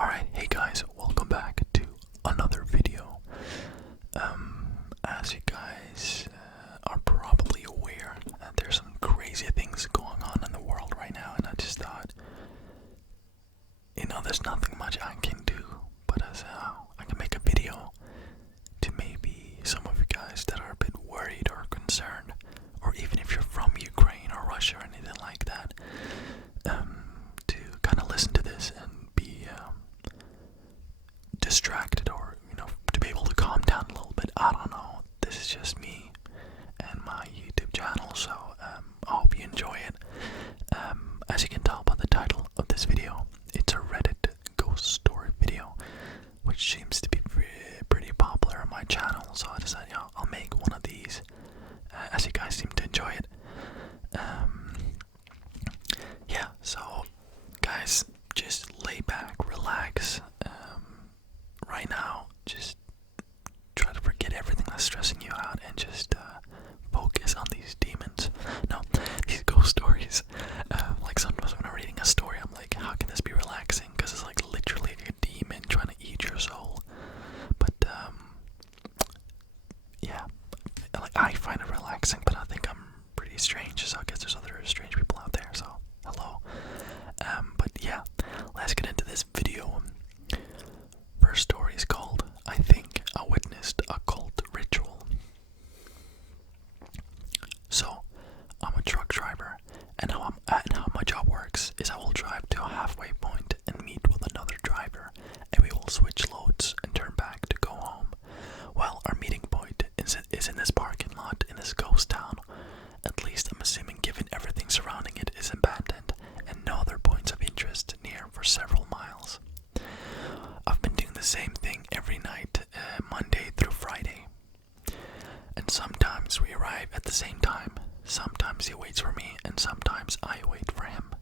Alright, hey guys, welcome back to another video. As you guys are probably aware, there's some crazy things going on in the world right now, and I just thought, there's nothing much I can do, but as I can make a video to maybe some of you guys that are a bit worried or concerned, or even if you're from Ukraine or Russia or anything like that, to kind of listen to this and be distracted, or to be able to calm down a little bit. I don't know, this is just me and my YouTube channel, so I hope you enjoy it. As you can tell by the title of this video, it's a Reddit ghost story video, which seems to be pretty popular on my channel, so I decided I'll make one of these, as you guys seem to enjoy it. Yeah, so guys, just lay back, relax. Right now, just try to forget everything that's stressing you out and just focus on these demons. No, these ghost stories. Like sometimes when I'm reading a story, I'm like, how can this be relaxing? Because it's like literally a demon trying to eat your soul. But yeah, like I find it relaxing, but I think I'm pretty strange, so I guess there's other strange people out there, so hello. But yeah, let's get into this video. First story is called, I Think I Witnessed a Cult Ritual. So, I'm a truck driver, and how my job works is I will drive to a halfway point and meet with another driver, and we will switch loads and turn back to go home. Well, our meeting point is in this parking lot in this ghost town. At least I'm assuming, given everything surrounding it is abandoned and no other points of interest near for several miles. I've been doing the same thing every night, Monday through Friday. And sometimes we arrive at the same time. Sometimes he waits for me, and sometimes I wait for him.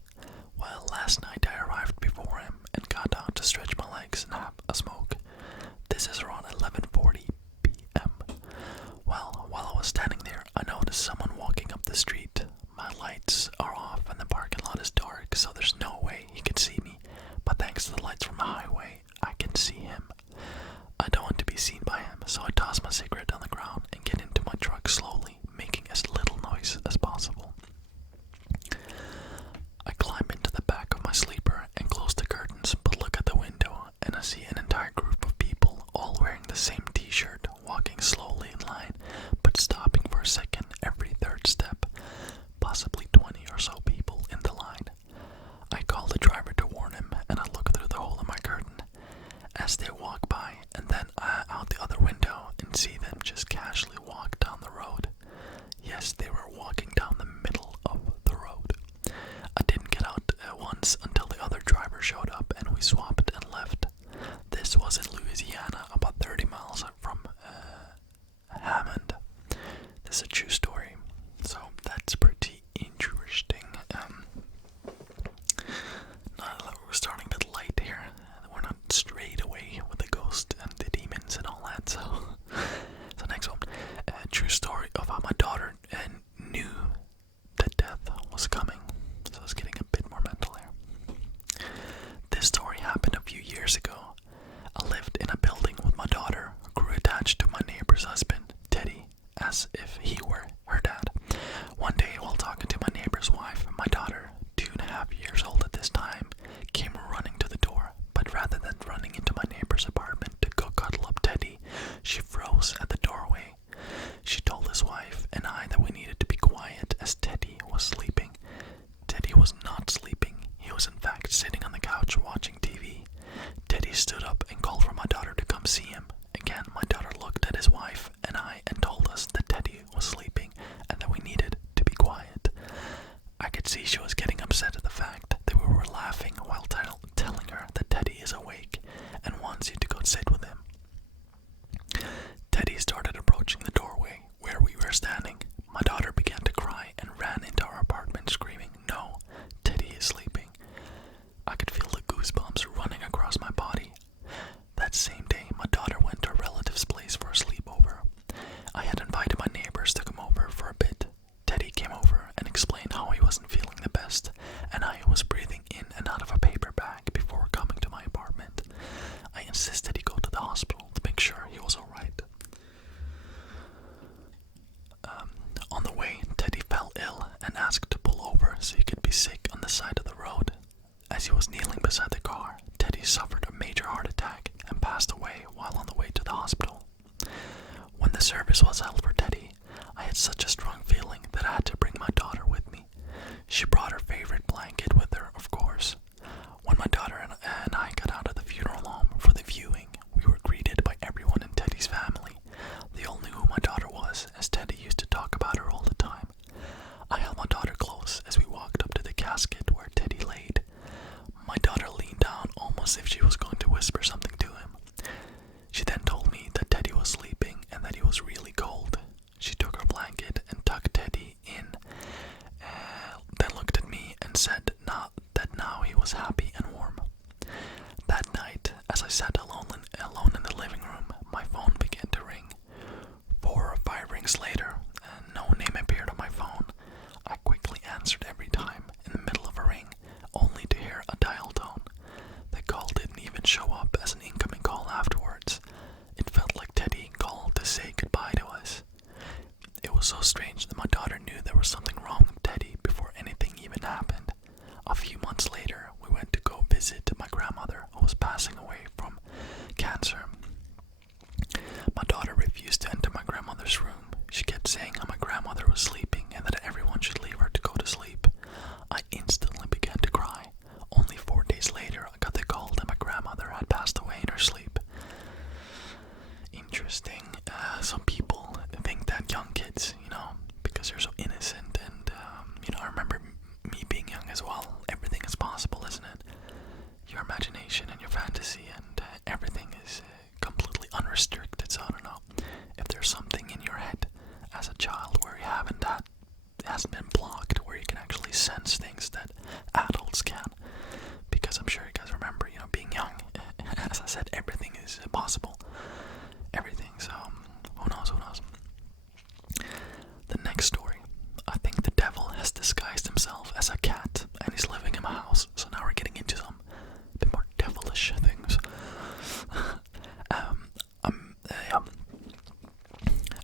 Well, last night I arrived before him and got out to stretch my legs and have a smoke. This is around 11:40 p.m. Well, while I was standing there, I noticed someone walking up the street. My lights are off and the parking lot is dark, so there's no way he could see me. But thanks to the lights from the highway, I can see him. I don't want to be seen by him, so I toss my cigarette on the ground and get into my truck slowly, making as little noise as possible. I climb into the back of my sleeper and close the curtains, but look at the window and I see an entire group of people all wearing the same t-shirt, walking slowly in line, but stopping for a second every third step, possibly 20 or so people in the line. I call the driver to warn him, and I look through the hole in my curtain as they walk by, and then out the other window and see them just casually walk down the road. Yes, they were walking down the middle of the road. I didn't get out once until the other driver showed up and we swapped and left. This was in Louisiana, about 30 miles from Hammond. This is a true story, so that's pretty interesting. We're starting a bit light here. We're not straight away with the ghost and the demons and all that. So next one, true story of how my daughter knew that death was coming. So it's getting a bit more mental here. This story happened a few years ago. I lived in a building with my daughter, who grew attached to my neighbor's husband, Teddy, as if he were her dad. One day, while talking to my neighbor's wife, my daughter, 2.5 years old at this time, came running to the door, but rather than running into my neighbor's apartment to go cuddle up Teddy, she froze at the doorway. She told his wife and I that we needed to be quiet as Teddy was sleeping. Teddy was not sleeping. He was in fact sitting on the couch watching TV. Teddy's was kneeling beside the car, Teddy suffered a major heart attack and passed away while on the way to the hospital. When the service was held for Teddy, I had such a strong feeling that I had to bring my daughter with me. She brought her favorite blanket with her, of course. When my daughter and I got out of the funeral home for the viewing, we were greeted by everyone in Teddy's family. They all knew who my daughter was, as Teddy used to talk about her all the time. I held my daughter close as we walked up to the casket where Teddy laid. My daughter leaned down almost as if she was going to whisper something to him. She then told me that Teddy was sleeping and that he was really cold. She took her blanket and tucked Teddy in, then looked at me and said that now he was happy and warm. That night, as I sat alone in the living room, my phone began to ring. 4 or 5 rings later, and no name appeared on my phone. I quickly answered every time in the middle of a ring, only to hear a dial tone. The call didn't even show up as an incoming call afterwards. It felt like Teddy called to say goodbye to us. It was so strange that my daughter knew there was something wrong with Teddy before anything even happened. A few months later, we went to go visit my grandmother, who was passing away from cancer. My daughter refused to enter my grandmother's room. She kept saying how my grandmother was sleeping and that everyone should leave her to go to sleep. I instantly began to cry. Only 4 days later, I got the call that my grandmother had passed away in her sleep. Interesting. Some people think that young kids, because they're so innocent, and I remember me being young as well. Everything is possible, isn't it? Your imagination and your fantasy and everything is completely unrestricted. So I don't know if there's something in your head as a child where it hasn't been blocked, where you can actually sense things that adults can. Because I'm sure you guys remember, being young. As I said, everything is possible. Everything. So who knows? The next story. I think the devil has disguised himself as a cat and he's living in my house. So now we're getting into some bit more devilish things.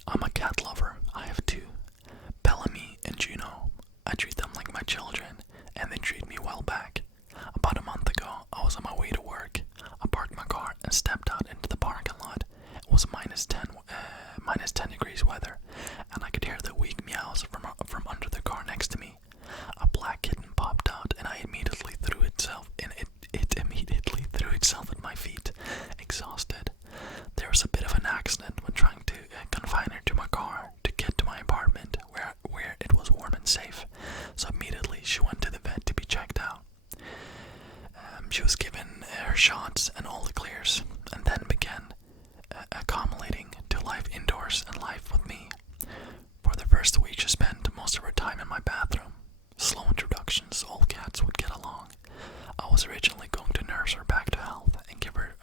I'm a cat lover. I have 2, Bellamy and Juno. I treat them like my children, and they treat me well back. About a month ago, I was on my way to work. I parked my car and stepped out into the parking lot. It was minus 10 degrees weather, and I could hear the weak meows from under the car next to me. A black kitten popped out, and it immediately threw itself at my feet, exhausted. There was a bit of an accident when trying to confine her to my car to get to my apartment, where it was warm and safe. So immediately she went to the vet to be checked out. She was given her shots and all the clears, and then began accommodating to life indoors and life with me. For the first week, she spent most of her time in my bathroom. Slow introductions, all cats would get along. I was originally going to nurse her back to health and give her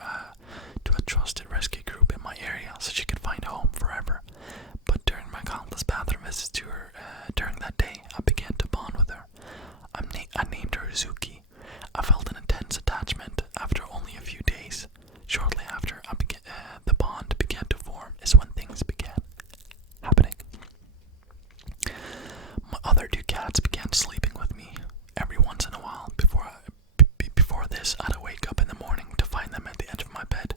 to a trusted rescue group in my area so she could find a home forever. But during my countless bathroom visits to her during that day, I began to bond with her. I named her Zuki. I felt an intense attachment after only a few days. Shortly after the bond began to form is when things began happening. My other 2 cats began sleeping with me every once in a while. Before this, I'd wake up in the morning to find them at the edge of my bed.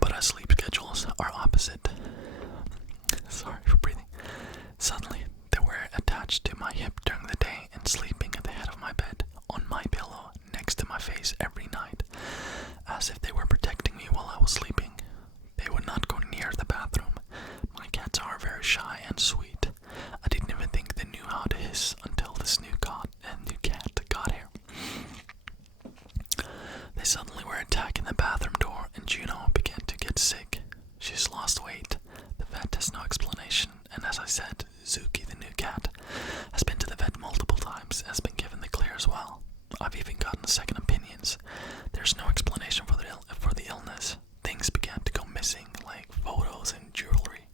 But our sleep schedules are opposite. Sorry for breathing. Suddenly, they were attached to my hip during the day and sleeping at the head of my bed, on my pillow, next to my face every night, as if they were protecting me while I was sleeping. They would not go near the bathroom. My cats are very shy and sweet. I didn't even think they knew how to hiss until this new cat got here. They suddenly were attacking the bathroom door, and Juno began to get sick. She's lost weight. The vet has no explanation, and as I said, Zuki, the new cat, has been to the vet multiple times and has been given the clear as well. I've even gotten second opinions. There's no explanation for the illness. Things began to go missing, like photos and jewelry.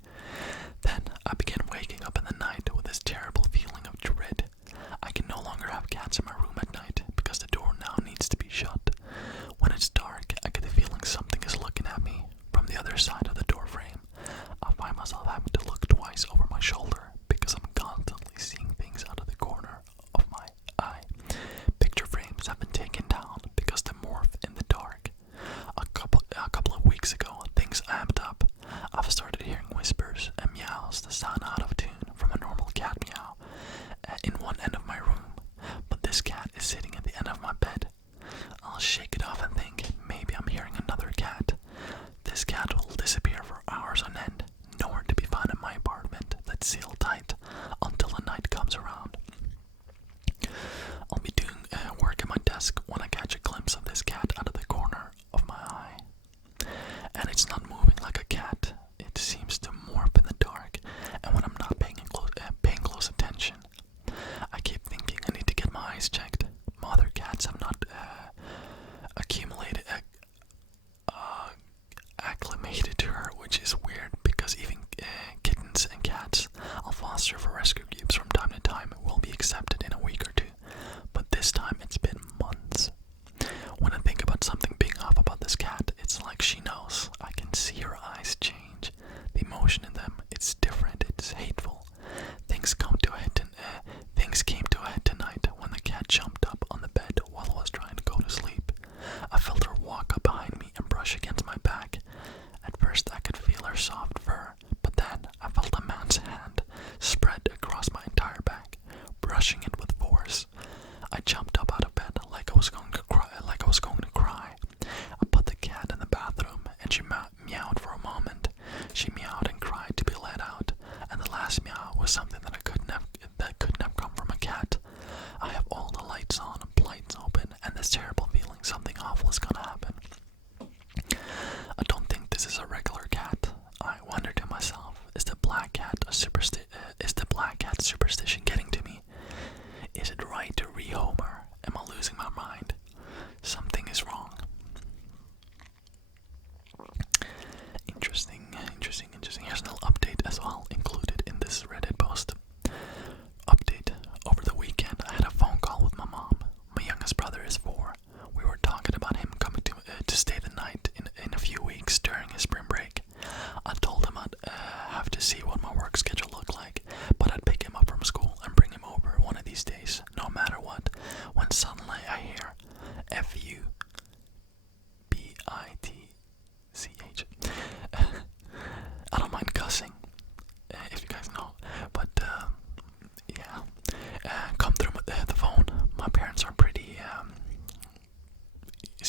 Then I began waking up in the night with this terrible feeling of dread. I can no longer have cats in my room at night because the door now needs to be shut. When it's dark, I get the feeling something is looking at me from the other side of the door frame. I find myself having to look twice over my shoulder because I'm constantly seeing things out of the corner of my eye. Picture frames have been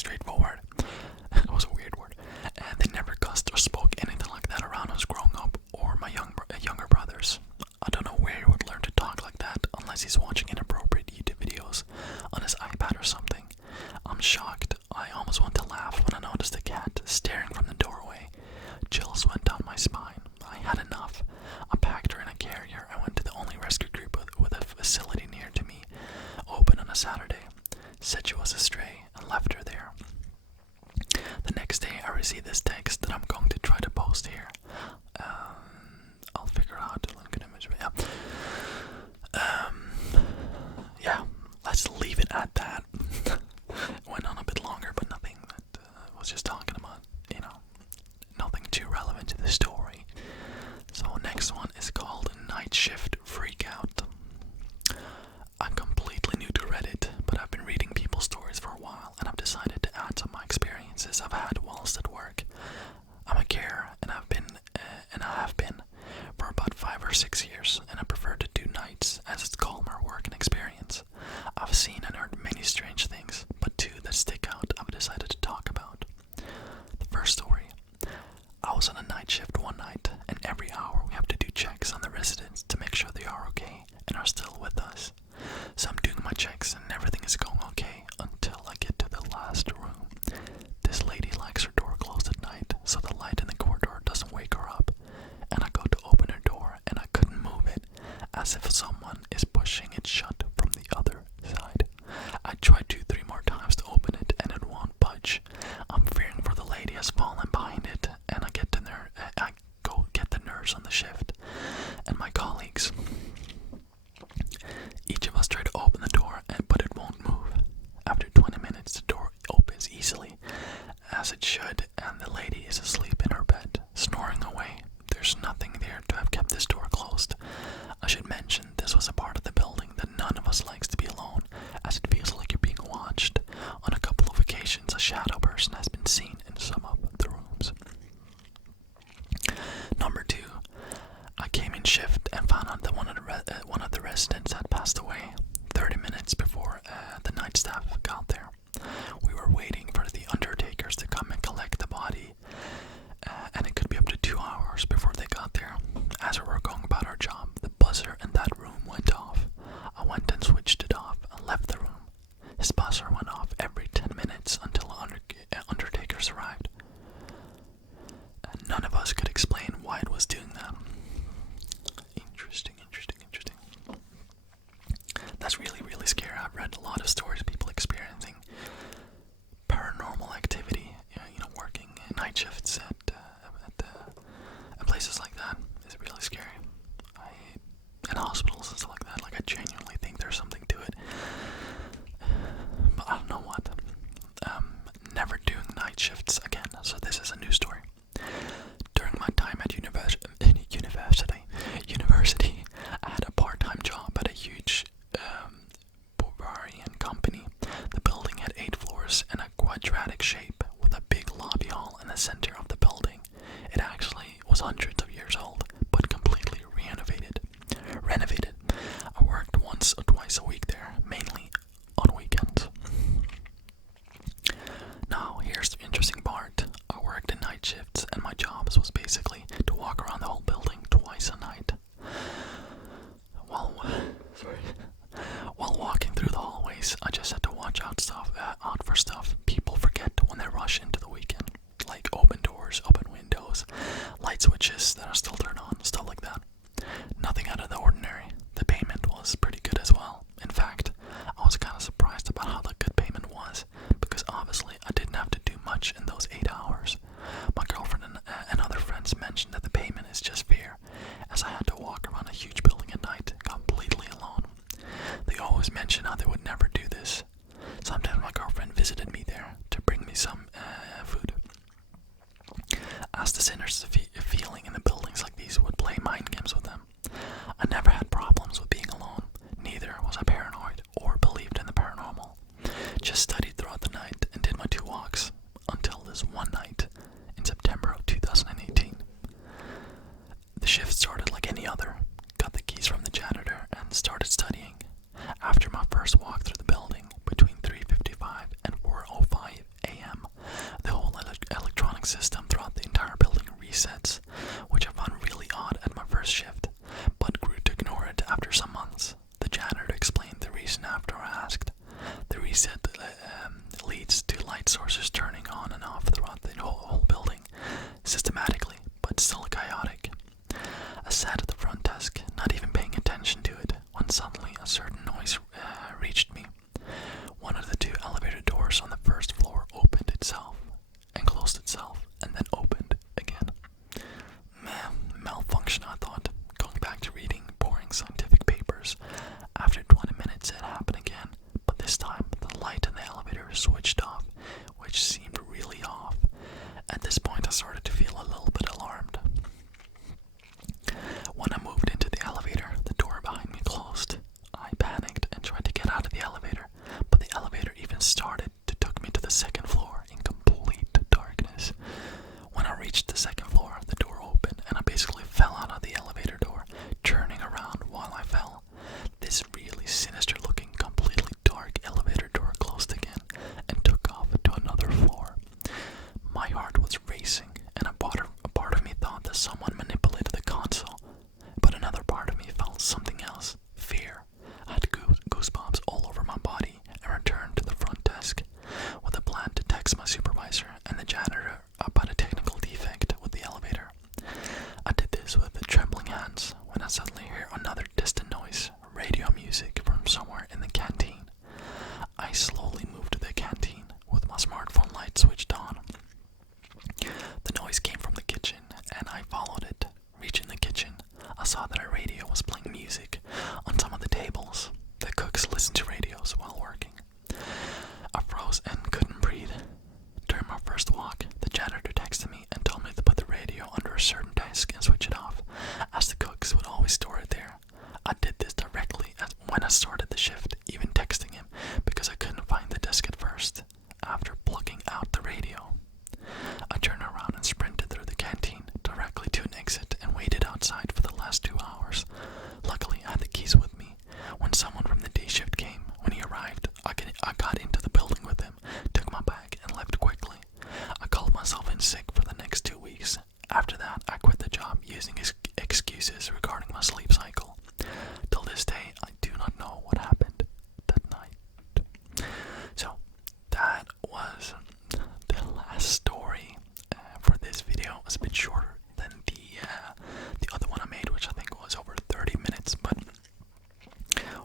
straightforward. It was a weird word. And they never cussed or spoke anything like that around us growing up, or my younger brothers. I don't know where he would learn to talk like that unless he's watching inappropriate YouTube videos on his iPad or something. I'm shocked. I almost want to laugh when I noticed the cat staring from the doorway. Chills went down my spine. I had enough. I packed her in a carrier and went to the only rescue group with a facility near to me, open on a Saturday. Said she was a stray and left her there. The next day I received this text that I'm going to try to post here. I'll figure out to link an image, but yeah, let's leave it at that. It went on a bit longer, but nothing that was just talking about, nothing too relevant to the story. So next one is called Night Shift Freakout. I'm completely new to Reddit, but I've been reading people's stories for a while, and I've decided to add some of my experiences I've had whilst at work. I'm a carer, and I have been for about 5 or 6 years, and I prefer to do nights as it's calmer work and experience. I've seen and heard many strange things, but 2 that stick out I've decided to talk about. The first story. I was on a night shift one night, and every hour we have to do checks on the residents to make sure they are okay and are still with us. So I'm doing my checks and everything is going okay until I get to the last room. This lady likes her door closed at night, so the light in the corridor doesn't wake her up. And I go to open her door and I couldn't move it, as if someone is pushing it shut from the other side. I tried 2-3 more times to open it and it won't budge. I'm fearing for the lady has fallen behind it, and I go get the nurse on the shift and my colleagues. Each of us try to open the door, but it won't move. After 20 minutes, the door opens easily, as it should, and the lady is asleep in her bed, snoring away. There's nothing there to have kept this door closed. I should mention this was a part of the building that none of us likes to be alone, as it feels like you're being watched. On a couple of occasions, a shadow person has been seen in some of the rooms. Number 2. I came in shift and found out that one of the residents had passed away 30 minutes before the night staff got there. We were waiting for the undertakers to come and collect the body, and it could be up to 2 hours before they got there. As we were going about our job, the buzzer in that room went off. I went and switched it off and left the room. His buzzer went off every 10 minutes until undertakers arrived. None of us could explain why it was doing that. Interesting. That's really, really scary. I've read a lot of stories of people experiencing paranormal activity, working night shifts at places like that. It's really scary. And hospitals and stuff like that. Like, I genuinely think there's something to it. But I don't know what. Never doing night shifts again. So this is a new story. During my time at university, I had a part-time job at a huge Bavarian company. The building had 8 floors and a quadratic shape with a big lobby hall in the center of the building. It actually was hundreds of years old, but completely renovated. I worked once or twice a week there, mainly on weekends. Now, here's the interesting part. I worked in night shifts, and my job was basically to walk around the whole building twice a night. While walking through the hallways, I just had to watch out for stuff people forget when they rush into the weekend, like open doors, open windows, light switches that are still turned on, stuff like that. Nothing out of the ordinary. The payment was pretty good as well. In fact, I was kind of surprised about how the good payment was, because obviously I didn't have to do much in those 8 hours. My girlfriend and other friends mentioned that the payment is just fair, as I had to walk around a huge building at night completely alone. They always mention how they would never do this. Sometimes my girlfriend visited me there to bring me some food. As the sinners feeling in the buildings like these would play mind games with them. I never had problems with being alone. Neither was I paranoid or believed in the paranormal. Just studied throughout the night and did my 2 walks until this one night in September of 2018. The shift started like any other. Got the keys from the janitor and started studying. After my first walk through the building, between 3:55 and 4:05 a.m., At this point, I started to feel a little bit alarmed. When I moved into the elevator, the door behind me closed. I panicked and tried to get out of the elevator, but the elevator even started to take me to the second floor in complete darkness. When I reached the second floor, the door opened and I basically fell out of the elevator door, turning around while I fell. This really sinister looking, completely dark elevator door closed again and took off to another floor. My heart was racing and a part of me thought that someone manipulated the console, but another part of me felt something else, fear. I had goosebumps all over my body and returned to the front desk with a plan to text my supervisor and the janitor about a technical defect with the elevator. I did this with trembling hands when I suddenly hear another distant noise, radio music from somewhere in the canteen. I slowly moved to the canteen with my smartphone light switched on. The noise came from the kitchen and I followed it. Reaching the kitchen, I saw that a radio was playing music on some of the tables. The cooks listened to radios while working. I froze and couldn't breathe. During my first walk, the janitor texted me and told me to put the radio under a certain desk and switch it off, as the cooks would always store it there. I did this directly when I started the shift, even texting him because I couldn't find the desk at first. After plugging out the radio, I turned around and sprinted through the canteen directly to an exit and waited outside for the last 2 hours. Luckily, I had the keys with me. When someone from the day shift came, when he arrived, I got into the building with him, took my bag, and left quickly. I called myself in sick for the next 2 weeks. After that, I quit the job using excuses regarding my sleep cycle. Till this day, I do not know what happened that night. So, that was the last story for this video. It was a bit shorter than the other one I made, which I think was over 30 minutes, but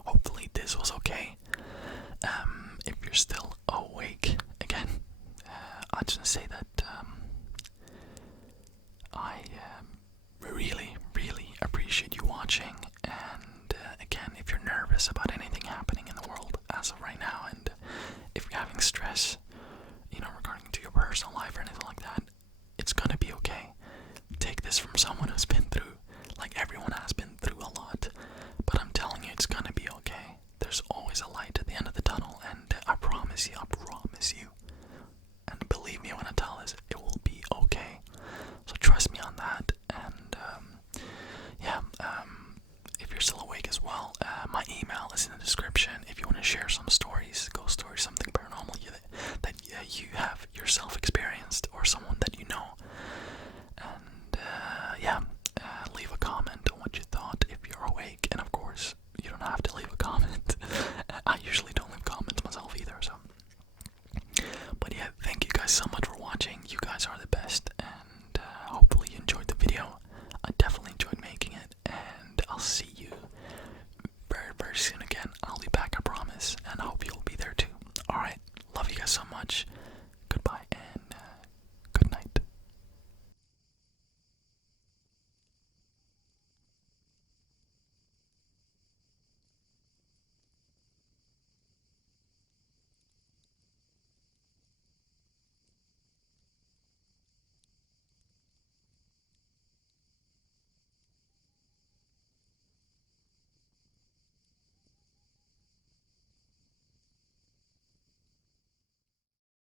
hopefully this was okay. If you're still awake, again, I just say that I really, really appreciate you watching, and again, if you're nervous about anything happening in the world as of right now, and if you're having stress, regarding to your personal life or anything like that, it's gonna be okay. Take this from someone who's been through, like everyone has been through a lot, but I'm telling you, it's gonna be okay. There's always a light at the end of the tunnel, and I promise you, and believe me when I tell this, it will be okay. So trust me on that, and if you're still awake as well, my email is in the description. If you want to share some stories, ghost stories, something paranormal that you have yourself experienced, or someone that you know, and leave a comment on what you thought if you're awake. And of course, you don't have to leave a comment. I usually don't leave comments myself either. So, but yeah, thank you guys so much for watching. You guys are the best.